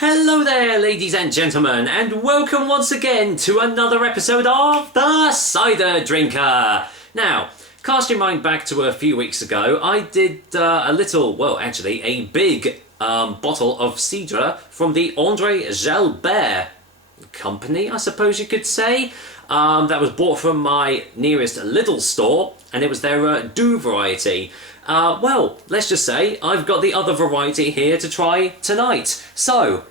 Hello there, ladies and gentlemen, and welcome once again to another episode of The Cider Drinker. Now, cast your mind back to a few weeks ago. I did a big bottle of Cidre from the André Jalbert company, I suppose you could say. That was bought from my nearest little store, and it was their Doux variety. Let's just say I've got the other variety here to try tonight. So,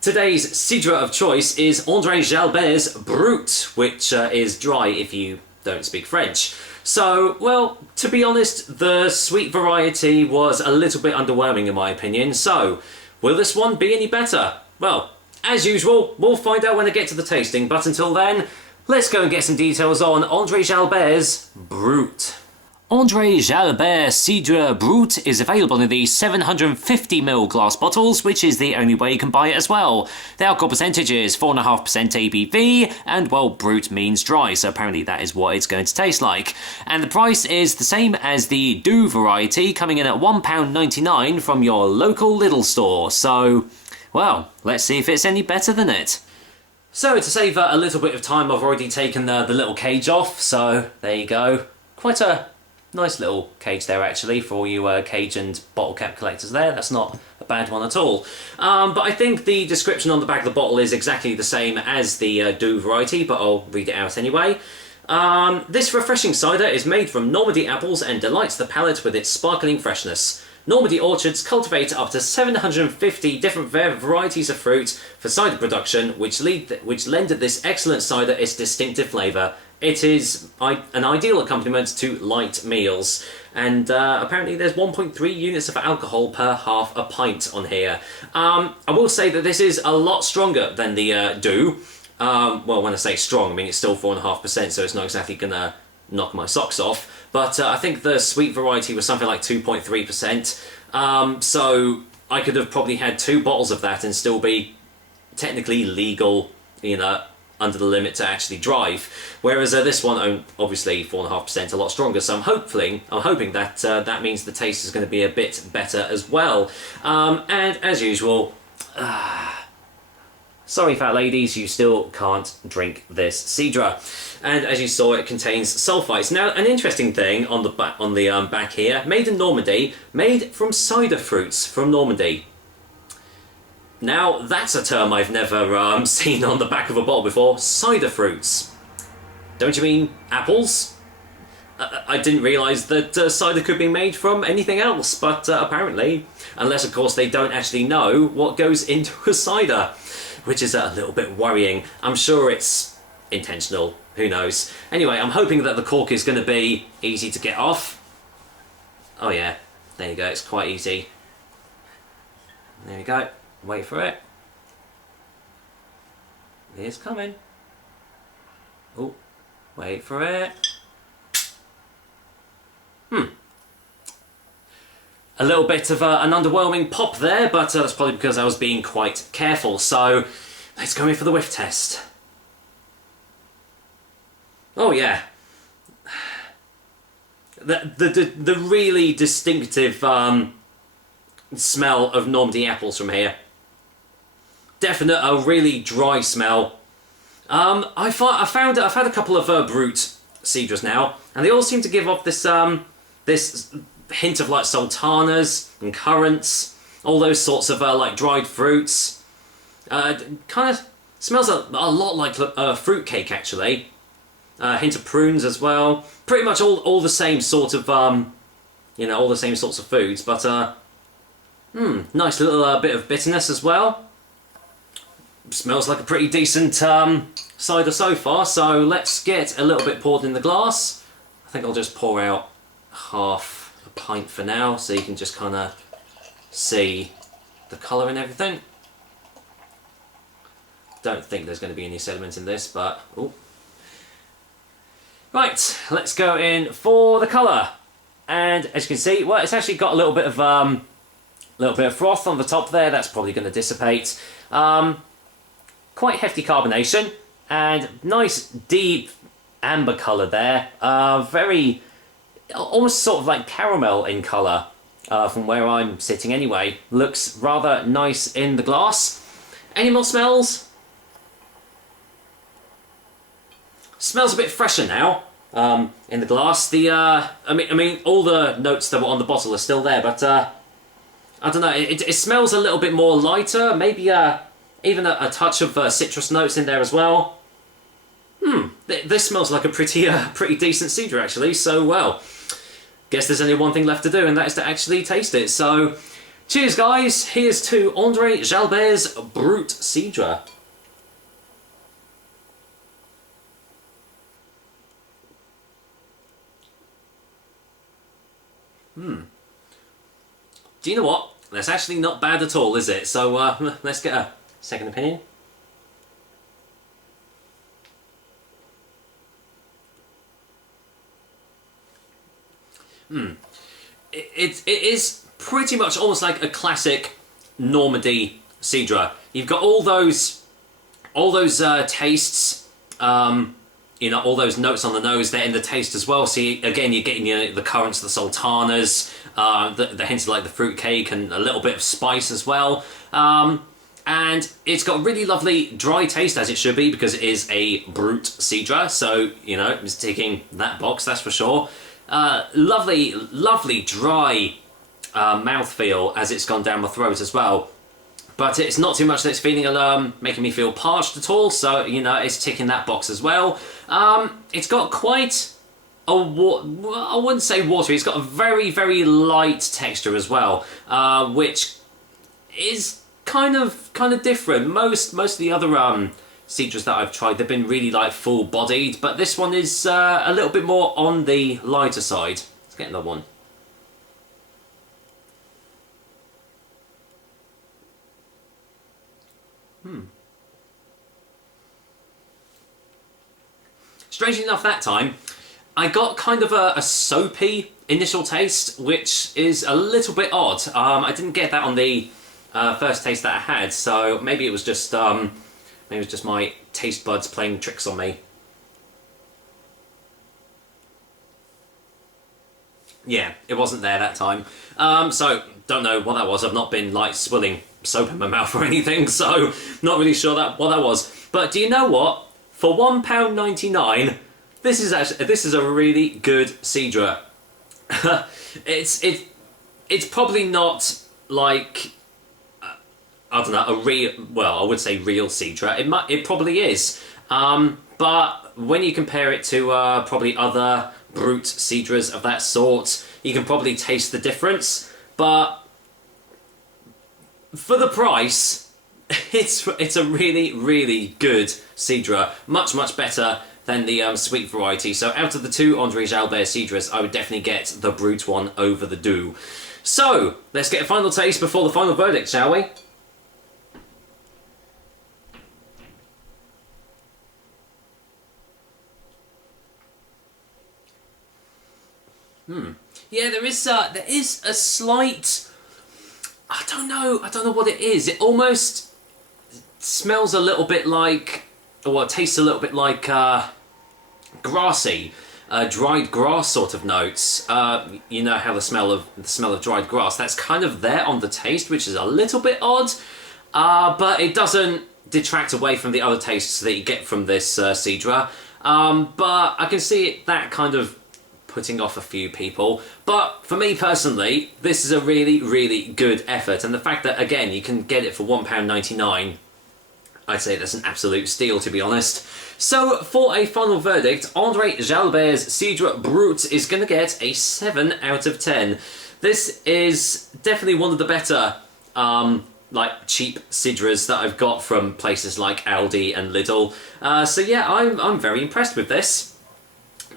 today's Cidre of choice is André Jalbert's Brut, which is dry if you don't speak French. So, well, to be honest, the sweet variety was a little bit underwhelming in my opinion. So, will this one be any better? Well, as usual, we'll find out when I get to the tasting, but until then, let's go and get some details on André Jalbert's Brut. André Jalbert Cidre Brut is available in the 750ml glass bottles, which is the only way you can buy it as well. The alcohol percentage is 4.5% ABV, and well, Brut means dry, so apparently that is what it's going to taste like. And the price is the same as the Doux variety, coming in at £1.99 from your local Lidl store. So, well, let's see if it's any better than it. So, to save a little bit of time, I've already taken the little cage off, so there you go. Quite a nice little cage there actually for all you cage and bottle cap collectors there. That's not a bad one at all. But I think the description on the back of the bottle is exactly the same as the Doux variety, but I'll read it out anyway. This refreshing cider is made from Normandy apples and delights the palate with its sparkling freshness. Normandy orchards cultivate up to 750 different varieties of fruit for cider production, which lend this excellent cider its distinctive flavour. It is an ideal accompaniment to light meals, and apparently there's 1.3 units of alcohol per half a pint on here. I will say that this is a lot stronger than the Doux. Well, when I say strong, I mean it's still 4.5%, so it's not exactly going to knock my socks off. But I think the sweet variety was something like 2.3%. So I could have probably had 2 bottles of that and still be technically legal, you know, under the limit to actually drive. Whereas this one, obviously 4.5%, a lot stronger. So I'm hoping that that means the taste is going to be a bit better as well. And as usual, sorry fat ladies, you still can't drink this Cidre. And as you saw, it contains sulfites. Now, an interesting thing on the back here, made in Normandy, made from cider fruits from Normandy. Now, that's a term I've never seen on the back of a bottle before. Cider fruits. Don't you mean apples? I didn't realise that cider could be made from anything else, but apparently, unless of course they don't actually know what goes into a cider, which is a little bit worrying. I'm sure it's intentional, who knows. Anyway, I'm hoping that the cork is going to be easy to get off. Oh yeah, there you go, it's quite easy. There you go. Wait for it. It's coming. Oh, wait for it. A little bit of an underwhelming pop there, but that's probably because I was being quite careful. So, let's go in for the whiff test. Oh yeah. The really distinctive smell of Normandy apples from here. Definite, a really dry smell. I've had a couple of Brut Cidres now, and they all seem to give off this this hint of like sultanas and currants, all those sorts of like dried fruits. Kind of smells a lot like fruit cake actually. Hint of prunes as well. Pretty much all the same sort of you know, all the same sorts of foods, but nice little bit of bitterness as well. Smells like a pretty decent cider so far, so let's get a little bit poured in the glass. I think I'll just pour out half a pint for now, so you can just kind of see the colour and everything. Don't think there's going to be any sediment in this, but... Ooh. Right, let's go in for the colour. And as you can see, well, it's actually got a little bit of froth on the top there. That's probably going to dissipate. Quite hefty carbonation and nice deep amber colour there. Very, almost sort of like caramel in colour from where I'm sitting anyway. Looks rather nice in the glass. Any more smells? Smells a bit fresher now in the glass. I mean, all the notes that were on the bottle are still there, but I don't know. It smells a little bit more lighter. Maybe even a touch of citrus notes in there as well. This smells like a pretty decent cider actually. So well, guess there's only one thing left to do, and that is to actually taste it. So, cheers, guys. Here's to André Jalbert's Brut Cidre. Do you know what? That's actually not bad at all, is it? So let's get a second opinion. It is pretty much almost like a classic Normandy Cidre. You've got all those tastes, you know, all those notes on the nose there in the taste as well. So again, you're getting the currants, the sultanas, the hints of like the fruit cake and a little bit of spice as well. And it's got a really lovely dry taste, as it should be, because it is a Brut Cidre. So, you know, it's ticking that box, that's for sure. Lovely, lovely dry mouthfeel as it's gone down my throat as well. But it's not too much that's feeling making me feel parched at all, so, you know, it's ticking that box as well. It's got quite a, I wouldn't say watery, it's got a very, very light texture as well, which is kind of different. Most of the other cidres that I've tried, they've been really like full-bodied, but this one is a little bit more on the lighter side. Let's get another one. Strangely enough, that time I got kind of a soapy initial taste, which is a little bit odd. I didn't get that on the first taste that I had, so maybe it was just my taste buds playing tricks on me. Yeah, it wasn't there that time. So don't know what that was. I've not been like swilling soap in my mouth or anything, so not really sure what that was. But do you know what? For £1.99, this is a really good cidre. It's probably not like I don't know, I would say real cidre. It probably is. But when you compare it to probably other Brut cidres of that sort, you can probably taste the difference. But for the price, it's a really, really good cidre. Much, much better than the sweet variety. So out of the two André Jalbert cidres, I would definitely get the Brut one over the Doux. So, let's get a final taste before the final verdict, shall we? Yeah, there is a slight, I don't know what it is. It almost smells a little bit like, or it tastes a little bit like grassy, dried grass sort of notes. You know how the smell of dried grass, that's kind of there on the taste, which is a little bit odd, but it doesn't detract away from the other tastes that you get from this cidre. But I can see that kind of putting off a few people. But for me personally, this is a really, really good effort. And the fact that, again, you can get it for £1.99, I'd say that's an absolute steal, to be honest. So, for a final verdict, André Jalbert's Cidre Brut is going to get a 7 out of 10. This is definitely one of the better, like, cheap cidres that I've got from places like Aldi and Lidl. So yeah, I'm very impressed with this.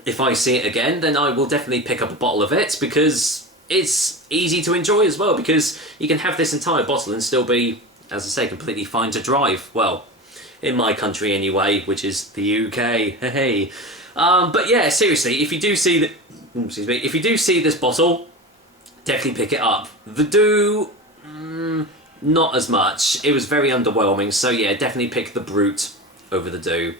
If I see it again, then I will definitely pick up a bottle of it, because it's easy to enjoy as well, because you can have this entire bottle and still be, as I say, completely fine to drive. Well, in my country anyway, which is the UK. Hey. But yeah, seriously, if you do see if you do see this bottle, definitely pick it up. The Doux, not as much. It was very underwhelming, so yeah, definitely pick the Brut over the Doux.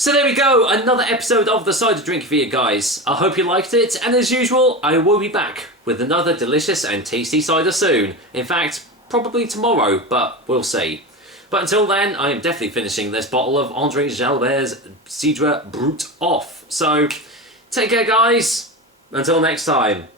So there we go, another episode of the Cider Drink for you guys. I hope you liked it, and as usual, I will be back with another delicious and tasty cider soon. In fact, probably tomorrow, but we'll see. But until then, I am definitely finishing this bottle of André Jalbert Cidre Brut off. So, take care guys, until next time.